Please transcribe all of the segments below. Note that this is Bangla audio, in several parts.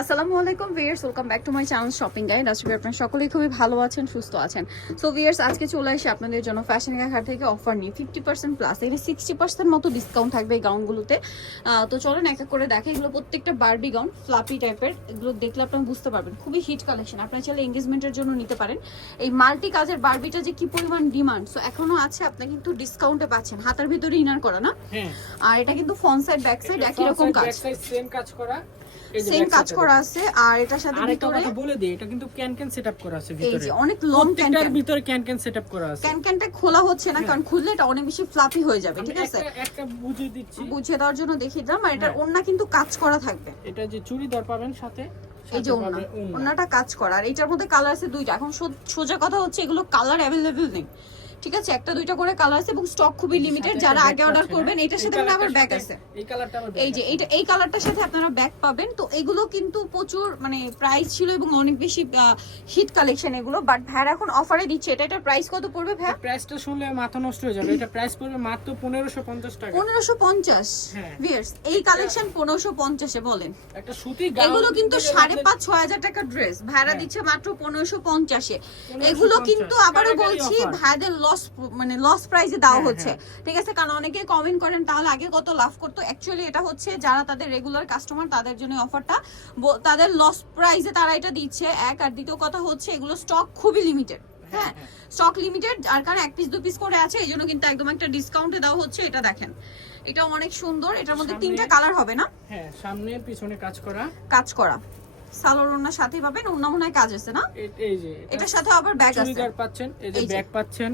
আসসালামু আলাইকুম viewers welcome back to my channel shopping guide. আজকে আপনারা সকলেই খুবই ভালো আছেন সুস্থ আছেন। সো ভিয়ার্স আজকে চলে আসি আপনাদের জন্য ফ্যাশন ঘাট থেকে অফার নিয়ে। ফিফটি পার্সেন্ট প্লাস এখানে সিক্সটি পার্সেন্ট মতো ডিসকাউন্ট থাকবে এই গাউনগুলোতে তো চলেন এক এক করে দেখে এগুলো প্রত্যেকটা বারবি গাউন ফ্লাপি টাইপের এগুলো দেখলে আপনারা বুঝতে পারবেন। খুবই হিট কালেকশন আপনারা চাইলে এঙ্গেজমেন্টের জন্য নিতে পারেন। এই মাল্টি কাজের বারবিটা যে কি পরিমাণ ডিমান্ড সো এখনও আছে আপনি কিন্তু ডিসকাউন্টে পাচ্ছেন। হাতার ভিতরে ইনার করা না? হ্যাঁ। আর এটা কিন্তু ফ্রন্ট সাইড ব্যাক সাইড একই রকম কাজ। কাজ করা। সেম কাজ করা আছে আর এটার সাথে ভিতরে কথা বলে দিই এটা কিন্তু ক্যান ক্যান সেটআপ করা আছে এই যে অনেক লং ভিতরে ক্যান ক্যান সেটআপ করা আছে। ক্যান ক্যানটা খোলা হচ্ছে না হ্যাঁ। কারণ খুললে এটা অনেক বেশি ফ্লাপি হয়ে যাবে ঠিক আছে? একটা বুঝিয়ে দিচ্ছি। বুঝিয়ে দেওয়ার জন্য দেখিয়ে দিলাম আর এটার হ্যাঁ। ওন্না কিন্তু কাজ করা থাকবে। এটা যে চুড়িদার পাবেন সাথে এই যে ওন্না ওন্নাটা কাজ করা আর এটার মধ্যে কালার আছে দুইটা। এখন সোজা কথা হচ্ছে এগুলো কালার অ্যাভেলেবেল নেই। ঠিক আছে? একটা দুইটা করে কালার আছে এবং স্টক খুবই লিমিটেড যারা আগে অর্ডার করবেন? এটার সাথে মানে আবার ব্যাগ আছে। এই কালারটা আবার এই যে এইটা এই কালারটার সাথে আপনারা ব্যাগ পাবেন। তো এগুলো কিন্তু প্রচুর মানে প্রাইস ছিল এবং অনেক বেশি হিট কালেকশন এগুলো। বাট ভ্যার এখন অফারে দিচ্ছে। এটা এটার প্রাইস কত পড়বে ভ্যার প্রাইসটা শুনলে মাথা নষ্ট হয়ে যাবে। এটা প্রাইস পড়বে মাত্র 1550 টাকা। পনেরোশো পঞ্চাশ? হ্যাঁ। ভিয়ার্স এই কালেকশন পনেরোশো পঞ্চাশে বলেন। একটা সুতি গাউন এগুলো কিন্তু দিলে সাড়ে মাত্র- পাঁচ ছয় হাজার টাকার ড্রেস ভাড়া। দিচ্ছে মাত্র পনেরোশো পঞ্চাশে। 1550 এগুলো কিন্তু কারাগারি বলছি ভাইদের লস মানে লস প্রাইসে দেওয়া হ্যাঁ, হচ্ছে। ঠিক আছে? কারণ অনেকে কমেন্ট করেন তাহলে আগে কত লাভ করতো? অ্যাকচুয়ালি এটা হচ্ছে যারা তাদের রেগুলার কাস্টমার তাদের জন্য অফারটা তাদের লস প্রাইজে তারা এটা দিচ্ছে এক। আর দ্বিতীয় কথা হচ্ছে এগুলো স্টক খুবই লিমিটেড হ্যাঁ স্টক লিমিটেড আর কারণ এক পিস দু পিস করে আছে এই জন্য কিন্তু একদম একটা ডিসকাউন্টে দেওয়া হচ্ছে এটা দেখেন। এটা অনেক সুন্দর এটার মধ্যে তিনটা কালার হবে না? হ্যাঁ সামনে পিছনে কাজ করা। কাজ করা। সালোয়ার ওনার সাথে পাবেন ওনা মনে হয় কাজ আছে না? এই- যে এটার সাথে আবার ব্যাগ আছে। পাচ্ছেন এই যে। ব্যাগ পাচ্ছেন।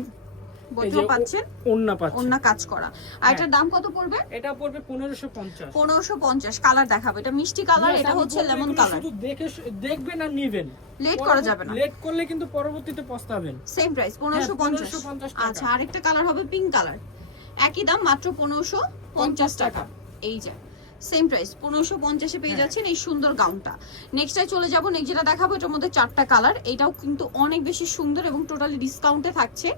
পাচ্ছেন? ওড়না পাচ্ছেন। ওনা কাজ করা। আর এটার দাম কত পড়বে? এটা পড়বে 1550 পনেরোশো পঞ্চাশ কালার দেখাবো। এটা মিষ্টি কালার এটা হচ্ছে লেমন কালার। শুধু দেখে দেখবেন আর নেবেন। লেট করা যাবে না। লেট করলে কিন্তু পরবর্তীতে পস্তাবেন। সেম প্রাইস পনেরোশো পঞ্চাশ। 1550 টাকা। আচ্ছা আরেকটা কালার হবে পিঙ্ক কালার। একই দাম মাত্র পনেরোশো পঞ্চাশ টাকা। এই যে। সেম প্রাইস পনেরোশো পঞ্চাশে পেয়ে হ্যাঁ। যাচ্ছেন এই সুন্দর গাউনটা। নেক্সটে চলে যাব নেক্সট যেটা দেখাবো এটার মধ্যে চারটা কালার এটাও কিন্তু অনেক বেশি সুন্দর এবং টোটালি ডিসকাউন্টে থাকছে।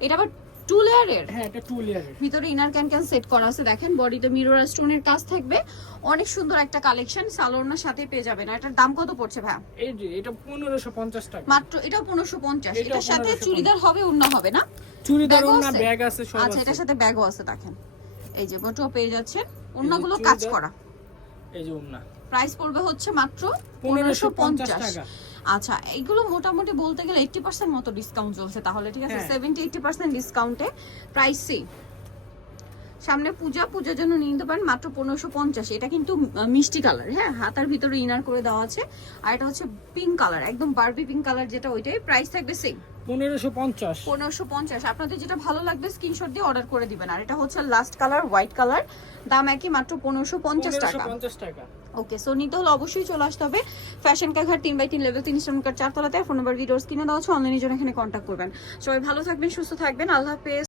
এটা আবার টু লেয়ারের হ্যাঁ এটা টু লেয়ারের ভিতরে ইনার ক্যান ক্যান সেট করা আছে দেখেন বডিতে মিরর স্টোনের কাজ থাকবে। অনেক সুন্দর একটা কালেকশন সালোয়ার সাথে পেয়ে যাবেন। এটার দাম কত পড়ছে ভাই এই যে এটা 1550 টাকা। মাত্র পনেরোশো পঞ্চাশ। এটার সাথে চুড়িদার হবে অন্য হবে না? চুড়িদার আছে? ব্যাগ আছে সব আচ্ছা এটার সাথে ব্যাগও আছে দেখেন। এই যে বটুও পেয়ে যাচ্ছেন। অন্যগুলো কাজ করা। এই যে ওড়না প্রাইস পড়বে হচ্ছে মাত্র 1550 পনেরোশো পঞ্চাশ। টাকা। আচ্ছা এইগুলো মোটামুটি বলতে গেলে এইটটি পার্সেন্ট মতো ডিসকাউন্ট চলছে তাহলে ঠিক আছে। সেভেন্টি এইটটি পার্সেন্ট ডিসকাউন্টে প্রাইস সেম সামনে পূজা পূজার জন্য নিয়ে নিতে পারেন মাত্র পনেরোশো পঞ্চাশ। এটা কিন্তু মিষ্টি কালার হ্যাঁ? হাতার ভিতরে ইনার করে দেওয়া আছে। আর এটা হচ্ছে পিঙ্ক কালার একদম বারবি পিঙ্ক কালার যেটা ওইটাই প্রাইস থাকবে সেম 1550 পনেরোশো পঞ্চাশ। আপনাদের যেটা ভালো লাগবে স্ক্রিনশট দিয়ে অর্ডার করে দিবেন। আর এটা হচ্ছে লাস্ট কালার হোয়াইট কালার দাম একই মাত্র পনেরোশো পঞ্চাশ টাকা। টাকা। ওকে সো নিতে হলে অবশ্যই চলে আসতে হবে। ফ্যাশন কাঘাট তিন বাই তিন লেভেল তিন স্টার চারতলাতে। ফোন নাম্বার ভিডিওস কিনে দেওয়া হচ্ছে অনলাইনের জন্য এখানে কন্ট্যাক্ট করবেন। সবাই ভালো থাকবেন সুস্থ থাকবেন। আল্লাহ হাফেজ।